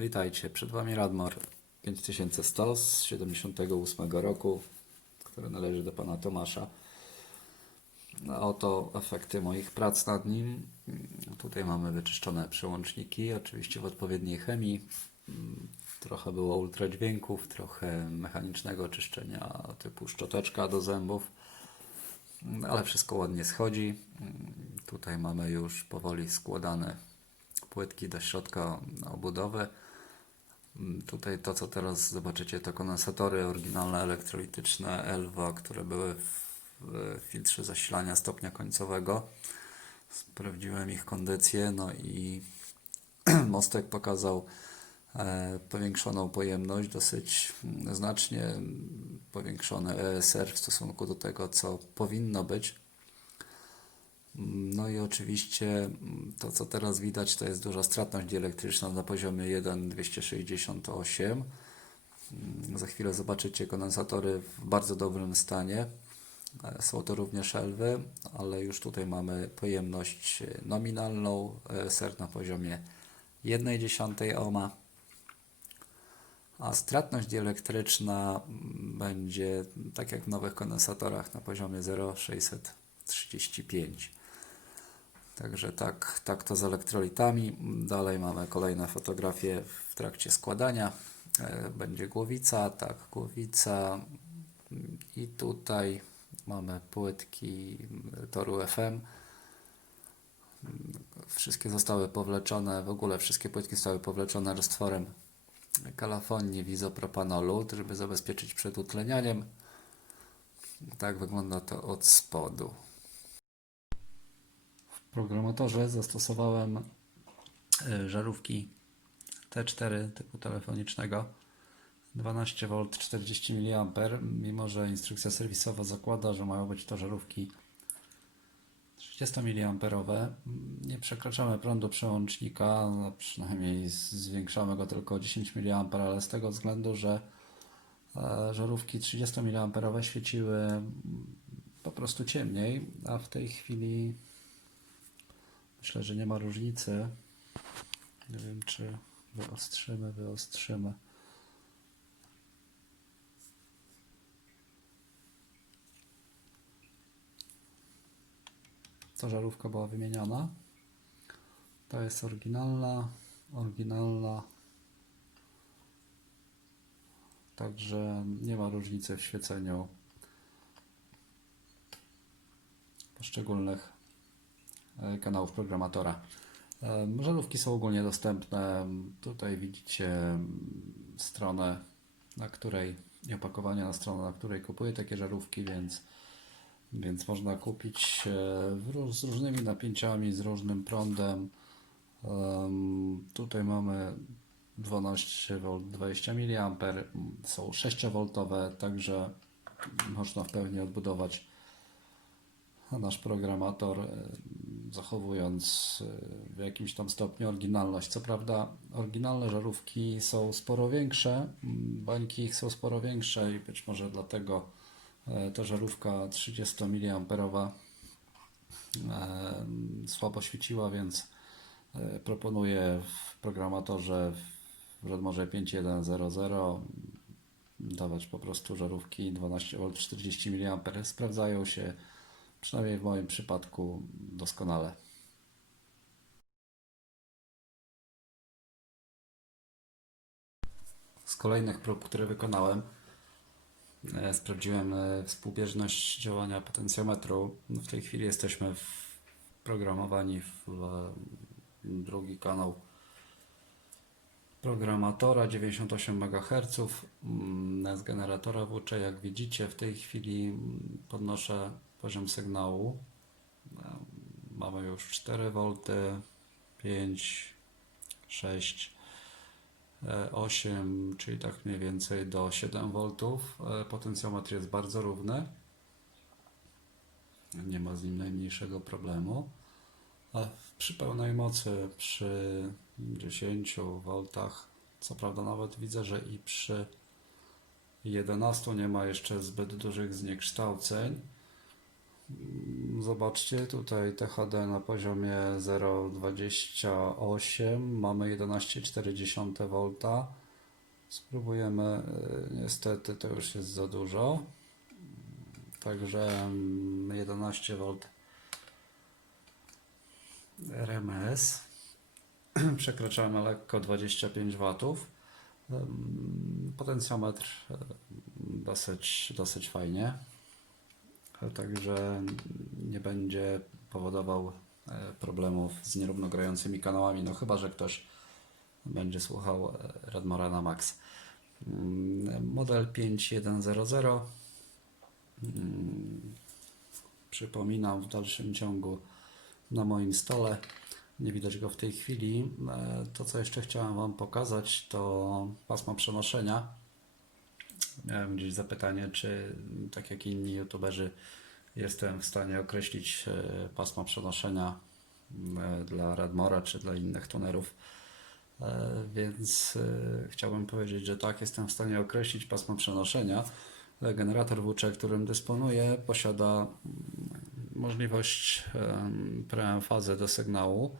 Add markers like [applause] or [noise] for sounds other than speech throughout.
Witajcie, przed Wami Radmor 5100 z 78 roku, który należy do Pana Tomasza. No, Oto efekty moich prac nad nim. Tutaj mamy wyczyszczone przełączniki, oczywiście w odpowiedniej chemii. Trochę było ultradźwięków, trochę mechanicznego czyszczenia typu szczoteczka do zębów, ale wszystko ładnie schodzi. Tutaj mamy już powoli składane płytki do środka obudowy. Tutaj to, co teraz zobaczycie, to kondensatory oryginalne elektrolityczne Elva, które były w filtrze zasilania stopnia końcowego. Sprawdziłem ich kondycję, no i [clears throat] mostek pokazał e, powiększoną pojemność, dosyć znacznie powiększony ESR w stosunku do tego, co powinno być. No i oczywiście mm, to, co teraz widać, to jest duża stratność dielektryczna na poziomie 1,268. Mm, Za chwilę zobaczycie kondensatory w bardzo dobrym stanie. E, Są to również elwy, ale już tutaj mamy pojemność e, nominalną, ESR na poziomie 1,1 ohma, a stratność dielektryczna mm, będzie, tak jak w nowych kondensatorach, na poziomie 0,635. Także tak, tak to z elektrolitami. Dalej mamy kolejne fotografie w trakcie składania. E, Będzie głowica, tak, głowica. I tutaj mamy płytki toru FM. Wszystkie zostały powleczone, w ogóle wszystkie płytki zostały powleczone roztworem kalafonii w izopropanolu, żeby zabezpieczyć przed utlenianiem. Tak wygląda to od spodu. Programatorze zastosowałem y, żarówki T4 typu telefonicznego 12V 40 mA, mimo że instrukcja serwisowa zakłada, że mają być to żarówki 30 mA. Nie przekraczamy prądu przełącznika, no przynajmniej zwiększamy go tylko o 10 mA, ale z tego względu, że e, żarówki 30 mA świeciły po prostu ciemniej, a w tej chwili myślę, że nie ma różnicy. Nie wiem, czy wyostrzymy, wyostrzymy. Ta żarówka była wymieniana. Ta jest oryginalna, oryginalna. Także nie ma różnicy w świeceniu poszczególnych kanałów programatora. Em, Żarówki są ogólnie dostępne. Tutaj widzicie mm, stronę, na której i opakowanie na stronę, na której kupuję takie żarówki, więc, więc można kupić e, z różnymi napięciami, z różnym prądem. Em, Tutaj mamy 12V 20 mA, są 6V, także można w pełni odbudować nasz programator, e, zachowując e, w jakimś tam stopniu oryginalność. Co prawda, oryginalne żarówki są sporo większe, m, bańki ich są sporo większe i być może dlatego e, ta żarówka 30 mA e, słabo świeciła, więc proponuję w programatorze w Redmorze 5100 dawać po prostu żarówki 12V 40 mA. Sprawdzają się przynajmniej w moim przypadku doskonale. Z kolejnych prób, które wykonałem, e, sprawdziłem e, współbieżność działania potencjometru. W tej chwili jesteśmy programowani w e, drugi kanał programatora 98 MHz mm, z generatora WC. Jak widzicie, w tej chwili mm, podnoszę poziom sygnału. Mamy już 4 V, 5, 6, e, 8, czyli tak mniej więcej do 7 V. E, Potencjometr jest bardzo równy. Nie ma z nim najmniejszego problemu. A przy pełnej mocy, przy 10 V, co prawda nawet widzę, że i przy 11 nie ma jeszcze zbyt dużych zniekształceń. Zobaczcie, tutaj THD na poziomie 0,28, mamy 11,4 V. Spróbujemy, y, niestety to już jest za dużo. Także mm, 11 V RMS. Przekraczamy lekko 25 W. Potencjometr y, dosyć, dosyć fajnie. Także nie będzie powodował e, problemów z nierówno grającymi kanałami, no chyba, że ktoś będzie słuchał e, Redmora na max. Mm, Model 5100. Mm, Przypominam w dalszym ciągu na moim stole. Nie widać go w tej chwili. E, To, co jeszcze chciałem Wam pokazać, to pasmo przenoszenia. Miałem gdzieś zapytanie, czy tak jak inni youtuberzy jestem w stanie określić e, pasmo przenoszenia e, dla Radmora czy dla innych tunerów. E, Więc chciałbym powiedzieć, że tak, jestem w stanie określić pasmo przenoszenia. Generator WC, którym dysponuję, posiada mm, możliwość em, preemfazy do sygnału.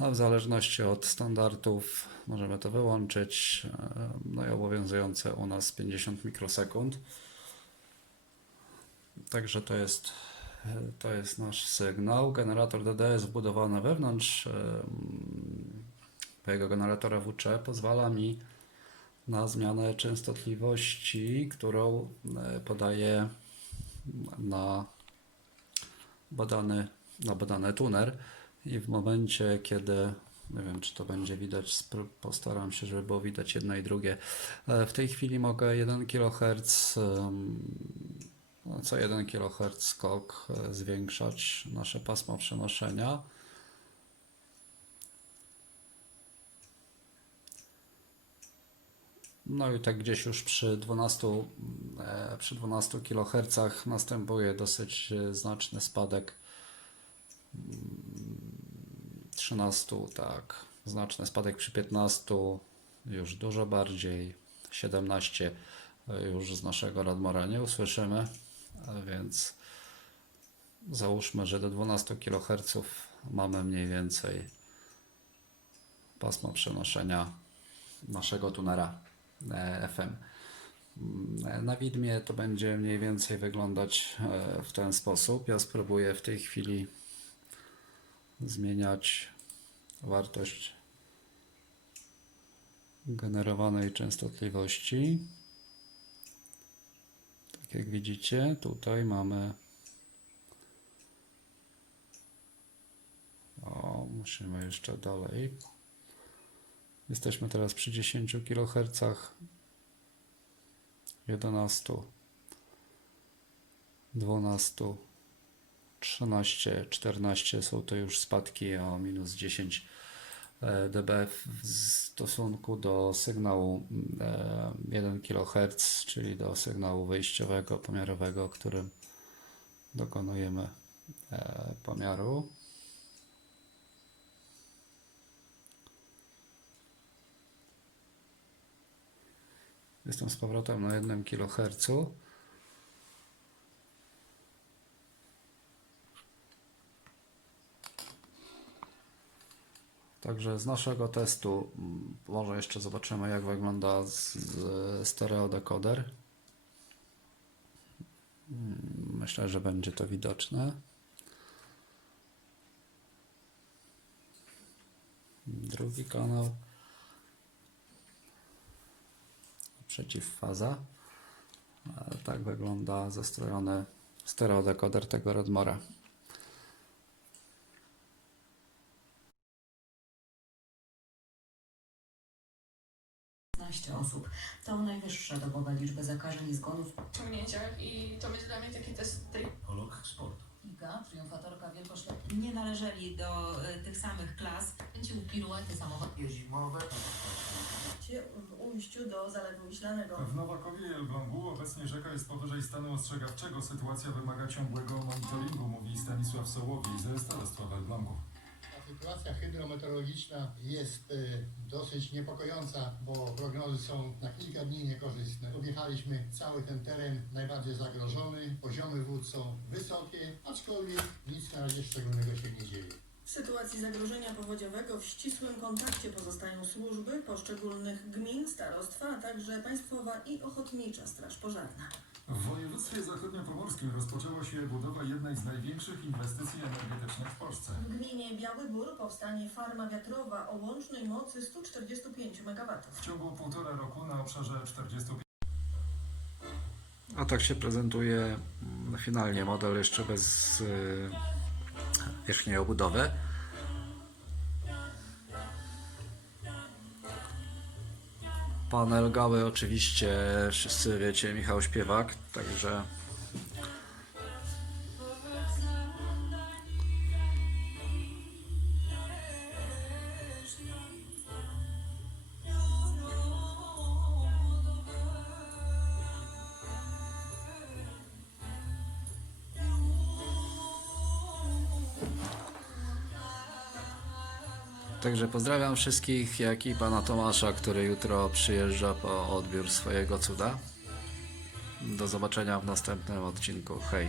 A w zależności od standardów możemy to wyłączyć. e, No i obowiązujące u nas 50 mikrosekund. Także to jest, e, to jest nasz sygnał. Generator DDS wbudowany wewnątrz mojego generatora WC pozwala mi na zmianę częstotliwości, którą e, podaję na badany, na badany tuner i w momencie, kiedy nie wiem, czy to będzie widać, postaram się, żeby było widać jedno i drugie. E, W tej chwili mogę 1 kHz, no, co 1 kHz skok e, zwiększać nasze pasmo przenoszenia. No i tak gdzieś już przy 12, e, przy 12 kHz następuje dosyć znaczny spadek. Mm, 13, tak, znaczny spadek przy 15, już dużo bardziej. 17 e, już z naszego Radmora nie usłyszymy, a więc załóżmy, że do 12 kHz mamy mniej więcej pasmo przenoszenia naszego tunera e, FM. Mm, Na widmie to będzie mniej więcej wyglądać e, w ten sposób. Ja spróbuję w tej chwili zmieniać wartość generowanej częstotliwości. Tak jak widzicie, tutaj mamy. O, musimy jeszcze dalej. Jesteśmy teraz przy 10 kHz, 11, 12, 13, 14 są to już spadki o minus 10 e, dB w stosunku do sygnału e, 1 kHz, czyli do sygnału wyjściowego, pomiarowego, którym dokonujemy e, pomiaru. Jestem z powrotem na 1 kHz. Także z naszego testu mm, może jeszcze zobaczymy jak wygląda z, z stereodekoder. Mm, Myślę, że będzie to widoczne. Drugi kanał. Przeciwfaza. E, Tak wygląda zestrojony stereodekoder tego Redmora. 15 osób. To najwyższa dobowa liczba zakażeń i zgonów. osiągnięciach i to będzie dla mnie taki test tej Polog sport. Iga, triumfatorka wielkoszlep, nie należeli do y, tych samych klas. kręcił piruety samochodu. Zimowe. w ujściu do Zalewu Wiślanego. W Nowakowie i Elblągu obecnie rzeka jest powyżej stanu ostrzegawczego. Sytuacja wymaga ciągłego monitoringu, mówi Stanisław Sołowiej ze starostwa w Elblągu. Sytuacja hydro hydrometeorologiczna jest e, dosyć niepokojąca, bo prognozy są na kilka dni niekorzystne. Objechaliśmy cały ten teren najbardziej zagrożony, poziomy wód są wysokie, aczkolwiek nic na razie szczególnego się nie dzieje. W sytuacji zagrożenia powodziowego w ścisłym kontakcie pozostają służby poszczególnych gmin, starostwa, a także Państwowa i Ochotnicza Straż Pożarna. W województwie zachodniopomorskim rozpoczęła się budowa jednej z największych inwestycji energetycznych w Polsce. W gminie Biały Gór powstanie farma wiatrowa o łącznej mocy 145 MW. W ciągu półtora roku na obszarze 45 A tak się prezentuje mm, finalnie model jeszcze bez yy, wierzchniej obudowy. Panel gały oczywiście wszyscy wiecie, Michał Śpiewak, także Także pozdrawiam wszystkich, jak i pana Tomasza, który jutro przyjeżdża po odbiór swojego cuda. Do zobaczenia w następnym odcinku. Hej.